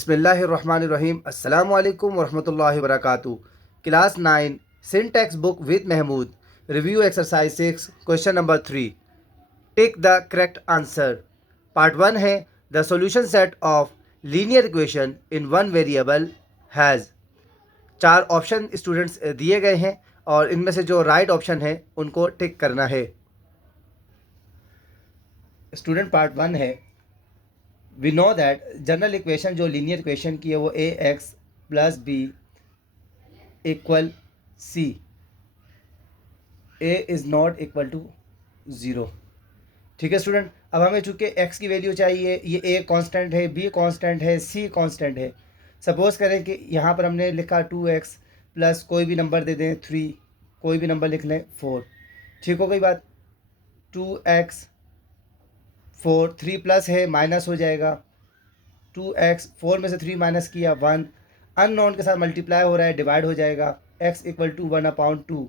बिस्मिल्लाहिर्रहमानिर्रहीम अस्सलामु अलैकुम वरहमतुल्लाहि वबरकातुहू। Class 9 syntax book with Mahmood review exercise 6 question number 3 tick the correct answer. Part 1 है the solution set of linear equation in one variable has. 4 option students दिए गए हैं और इनमें से जो राइट ऑप्शन है उनको टिक करना है। स्टूडेंट पार्ट 1 है we know that general equation जो लीनियर इक्वेशन की है वो a x plus b equal c, a is not equal to zero. ठीक है स्टूडेंट, अब हमें चूंकि एक्स की वैल्यू चाहिए, ये ए कांस्टेंट है, बी कांस्टेंट है, सी कांस्टेंट है। सपोज करें कि यहाँ पर हमने लिखा 2x प्लस कोई भी नंबर दे दें 3, कोई भी नंबर लिख लें 4। ठीक हो गई बात। 2x 4, 3 प्लस है माइनस हो जाएगा, 2x 4 में से 3 माइनस किया 1, अननोन के साथ मल्टीप्लाई हो रहा है, डिवाइड हो जाएगा, x इक्वल टू 1/2।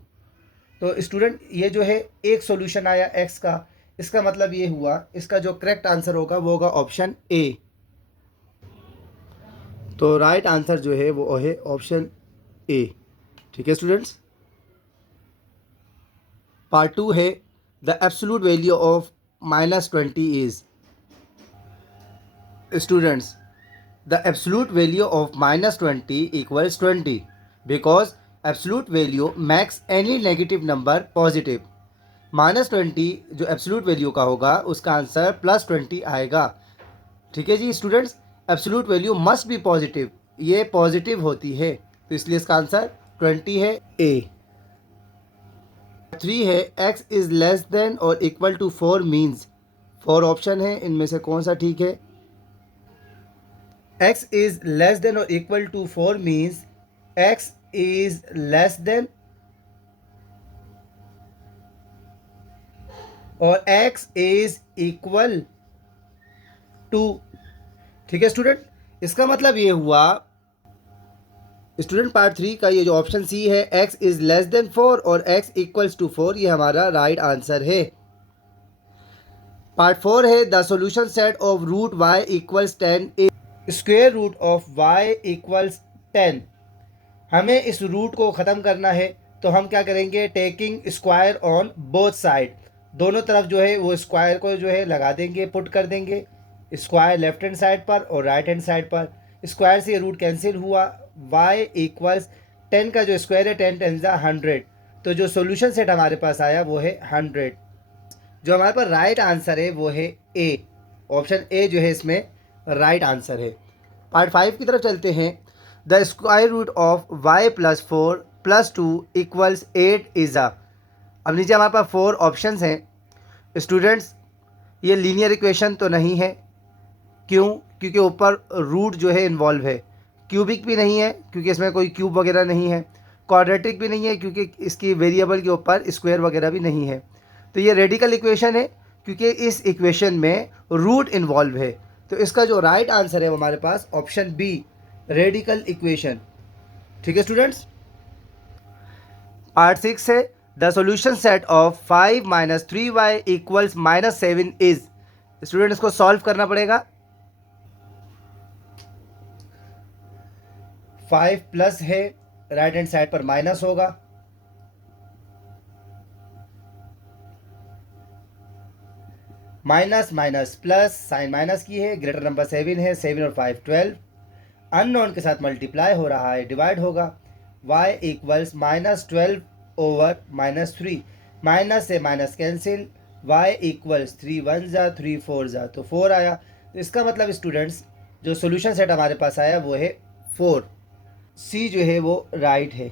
तो स्टूडेंट ये जो है एक सॉल्यूशन आया x का, इसका मतलब ये हुआ इसका जो करेक्ट आंसर होगा वो होगा ऑप्शन ए। तो राइट आंसर जो है वो है ऑप्शन ए। ठीक है स्टूडेंट्स। पार्ट 2 है the absolute value of -20 is. Students, the absolute value of -20 equals 20 because absolute value makes any negative number positive। -20 जो एब्सोल्यूट वैल्यू का होगा उसका आंसर +20 आएगा। ठीक है जी students, absolute value must be positive, ये पॉजिटिव होती है, तो इसलिए इसका आंसर 20 है, ए। 3 है x इज़ लेस देन और इक्वल टू 4 मीन्स। 4 ऑप्शन है, इनमें से कौन सा ठीक है? x is less than or equal to 4 means x is less than और x is equal to। ठीक है स्टूडेंट, इसका मतलब ये हुआ स्टूडेंट पार्ट 3 का ये जो ऑप्शन सी है x is less than 4 और x equals to 4, ये हमारा राइट आंसर है। पार्ट 4 है the solution set of root y equals 10 is square root of y equals 10। हमें इस रूट को ख़त्म करना है, तो हम क्या करेंगे? Taking square on both side, दोनों तरफ जो है वो स्क्वायर को जो है लगा देंगे, पुट कर देंगे। स्क्वायर लेफ्ट हैंड साइड पर और राइट हैंड साइड पर, स्क्वायर से ये रूट कैंसिल हुआ। y इक्वल्स 10 का जो स्क्वायर है 10 10 100, तो जो सोल्यूशन सेट हमारे पास आया वो है 100। जो हमारे पास राइट आंसर है वो है ए, ऑप्शन ए जो है इसमें राइट आंसर है। पार्ट 5 की तरफ चलते हैं। The square root of y plus 4 plus 2 equals 8 is a. अब नीचे हमारे पास 4 ऑप्शंस हैं। स्टूडेंट्स, ये लीनियर इक्वेशन तो नहीं है, क्यों? क्योंकि ऊपर रूट जो है इन्वॉल्व है। क्यूबिक भी नहीं है क्योंकि इसमें कोई क्यूब वगैरह नहीं है। क्वाड्रेटिक भी नहीं है क्योंकि इसकी वेरिएबल के ऊपर स्क्वायर वगैरह भी नहीं है। तो ये रेडिकल इक्वेशन है क्योंकि इस इक्वेशन में रूट इन्वॉल्व है। तो इसका जो राइट आंसर है वो हमारे पास ऑप्शन बी, रेडिकल इक्वेशन। ठीक है स्टूडेंट्स। पार्ट 6 है the solution set of 5 - 3y equals -7 is. Student, इसको सॉल्व करना पड़ेगा। 5 प्लस है, राइट हैंड साइड पर माइनस होगा, minus minus plus, sign minus की है, ग्रेटर नंबर 7 है, 7 और 5 12, अननोन के साथ मल्टीप्लाई हो रहा है, डिवाइड होगा। y इक्वल्स -12 ओवर -3, माइनस से माइनस कैंसिल, y इक्वल्स 3 1 जा 3 4 जा, तो 4 आया। तो इसका मतलब स्टूडेंट्स जो सोल्यूशन सेट हमारे पास आया वो है 4, सी जो है वो राइट है।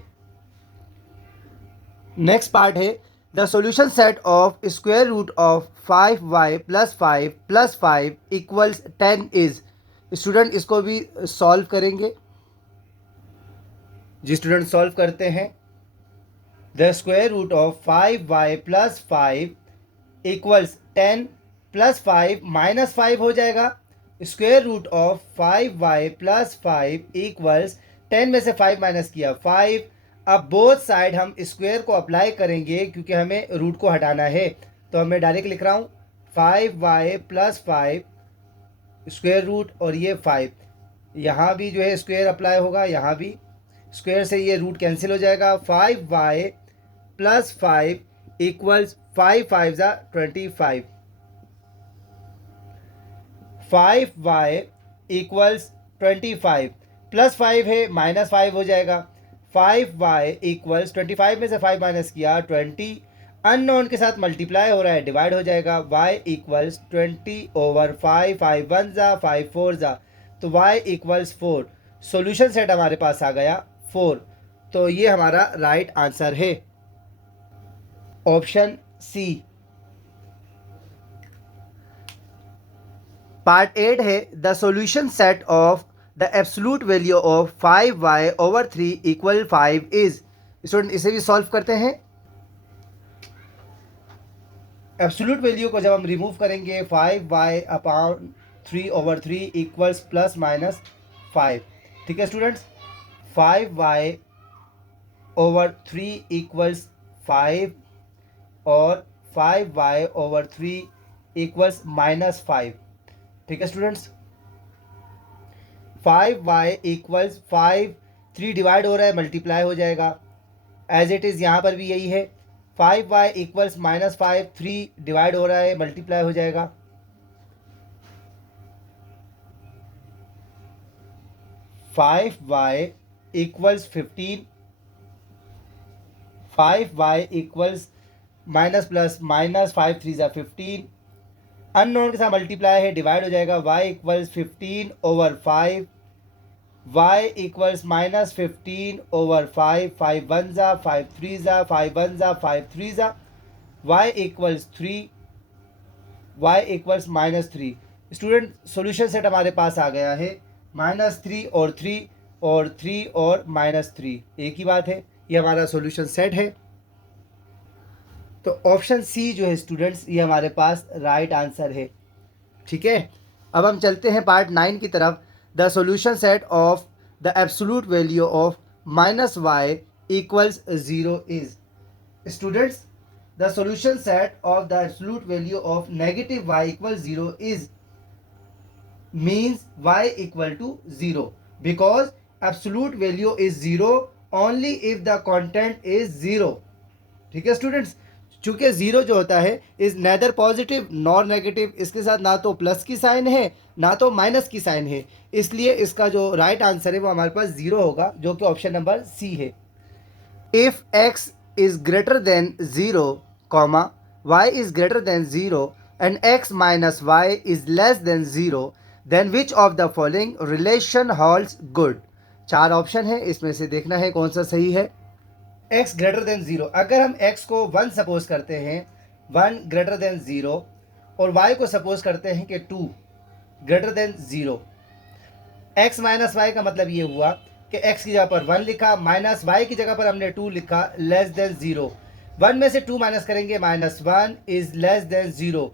नेक्स्ट पार्ट है the solution set of square root of 5y plus 5 plus 5 equals 10 is. Student, इसको भी सॉल्व करेंगे। जी स्टूडेंट, सॉल्व करते हैं। The square root of 5y plus 5 equals 10 plus 5 minus 5 हो जाएगा। Square root of 5y plus 5 equals 10 में से 5 माइनस किया 5। अब बोथ साइड हम स्क्वायर को अप्लाई करेंगे क्योंकि हमें रूट को हटाना है, तो मैं डायरेक्ट लिख रहा हूँ 5y प्लस 5 स्क्वायर रूट और ये 5। यहाँ भी जो है स्क्वायर अप्लाई होगा, यहाँ भी स्क्वायर से ये रूट कैंसिल हो जाएगा। 5y प्लस 5 इक्वल्स 5 5 ज़ा 25। 5y इक्वल्स 25 प्लस 5 है माइनस 5 हो जाएगा। 5y इक्वल्स 25 में से 5 माइनस किया 20, अननोन के साथ मल्टीप्लाई हो रहा है, डिवाइड हो जाएगा। y इक्वल्स 20/5, 5 1 ज़ा 5 4 ज़ा, तो y इक्वल्स 4। सॉल्यूशन सेट हमारे पास आ गया 4, तो ये हमारा राइट आंसर है ऑप्शन सी। पार्ट 8 है the solution set of the absolute value of 5y/3 equal 5 is. Student इसे भी सॉल्व करते हैं। एब्सोल्यूट वैल्यू को जब हम रिमूव करेंगे 5y/3/3 इक्वल्स प्लस माइनस 5। ठीक है स्टूडेंट्स, 5y/3 इक्वल्स 5 और 5y/3 इक्वल्स माइनस 5। ठीक है स्टूडेंट्स, 5y इक्वल्स 5, 3 डिवाइड हो रहा है, मल्टीप्लाई हो जाएगा एज इट इज़, यहाँ पर भी यही है। 5y इक्वल्स माइनस 5, 3 डिवाइड हो रहा है, मल्टीप्लाई हो जाएगा। 5y equals 15, 5y equals minus plus minus 5 3 ज़ा 15, अननोन के साथ मल्टीप्लाई है, डिवाइड हो जाएगा। y equals 15/5, y equals minus 15/5, 5 1 ज़ा 5 3 ज़ा 5 1 ज़ा 5 3 ज़ा, y equals 3, y equals minus 3। Student solution set हमारे पास आ गया है -3 और 3 और 3 और -3, एक ही बात है, ये हमारा सॉल्यूशन सेट है। तो ऑप्शन सी जो है स्टूडेंट्स, ये हमारे पास राइट आंसर है। ठीक है, अब हम चलते हैं पार्ट 9 की तरफ। The solution set of the absolute value of -y equals 0 is. Students, the solution set of the absolute value of -y equal 0 is means y equal to 0 because absolute value is 0 only if the content is 0। ठीक है students, चूंकि 0 जो होता है is nether positive nor negative, इसके साथ ना तो प्लस की साइन है ना तो माइनस की साइन है, इसलिए इसका जो राइट आंसर है वो हमारे पास 0 होगा, जो कि ऑप्शन नंबर सी है। If x is greater than 0, y is greater than 0 and x minus y is less than 0, then which of the following relation holds good. 4 option है, इसमें से देखना है कौन सा सही है। x ग्रेटर देन 0, अगर हम x को 1 सपोज करते हैं, 1 ग्रेटर देन 0, और y को सपोज करते हैं कि 2 greater than 0। x minus y का मतलब ये हुआ कि x की जगह पर 1 लिखा, माइनस y की जगह पर हमने 2 लिखा, लेस देन 0। 1 में से 2 माइनस करेंगे, -1 इज लेस देन 0।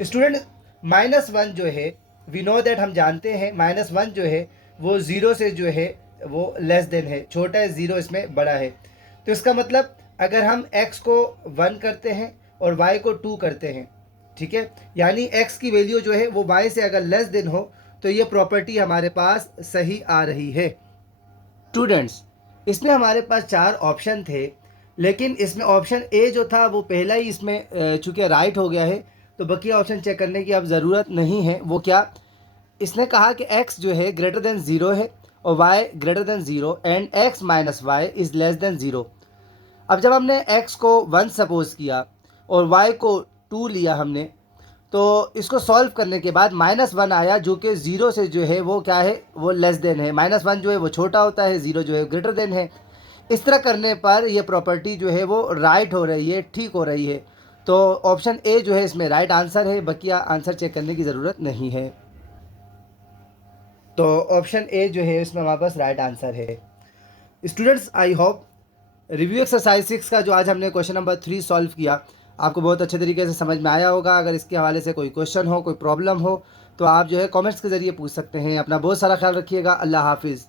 स्टूडेंट -1 जो है वी नो दैट, हम जानते हैं -1 जो है वो 0 से जो है वो लेस देन है, छोटा है, 0 इसमें बड़ा है। तो इसका मतलब अगर हम x को 1 करते हैं और y को 2 करते हैं, ठीक है, यानी x की वैल्यू जो है वो y से अगर लेस देन हो तो ये प्रॉपर्टी हमारे पास सही आ रही है। स्टूडेंट्स, इसमें हमारे पास 4 ऑप्शन थे, लेकिन इसमें ऑप्शन ए जो था वो पहला ही इसमें चूँकि राइट हो गया है, तो बाकी ऑप्शन चेक करने की अब ज़रूरत नहीं है। वो क्या, इसने कहा कि x जो है ग्रेटर देन 0 है और y greater than 0 and x minus y is less than 0। अब जब हमने x को 1 सपोज किया और y को 2 लिया हमने, तो इसको सॉल्व करने के बाद -1 आया, जो कि 0 से जो है वो क्या है, वो लेस देन है। -1 जो है वो छोटा होता है, 0 जो है ग्रेटर देन है। इस तरह करने पर ये प्रॉपर्टी जो है वो राइट हो रही है, ठीक हो रही है। तो ऑप्शन ए जो है इसमें राइट आंसर है, बाकी आंसर चेक करने की ज़रूरत नहीं है। तो ऑप्शन ए जो है इसमें हमारे पास राइट आंसर है। Students, I hope review exercise 6 का जो आज हमने क्वेश्चन नंबर 3 सॉल्व किया, आपको बहुत अच्छे तरीके से समझ में आया होगा। अगर इसके हवाले से कोई क्वेश्चन हो, कोई प्रॉब्लम हो, तो आप जो है कमेंट्स के ज़रिए पूछ सकते हैं। अपना बहुत सारा ख्याल रखिएगा। अल्लाह हाफिज़।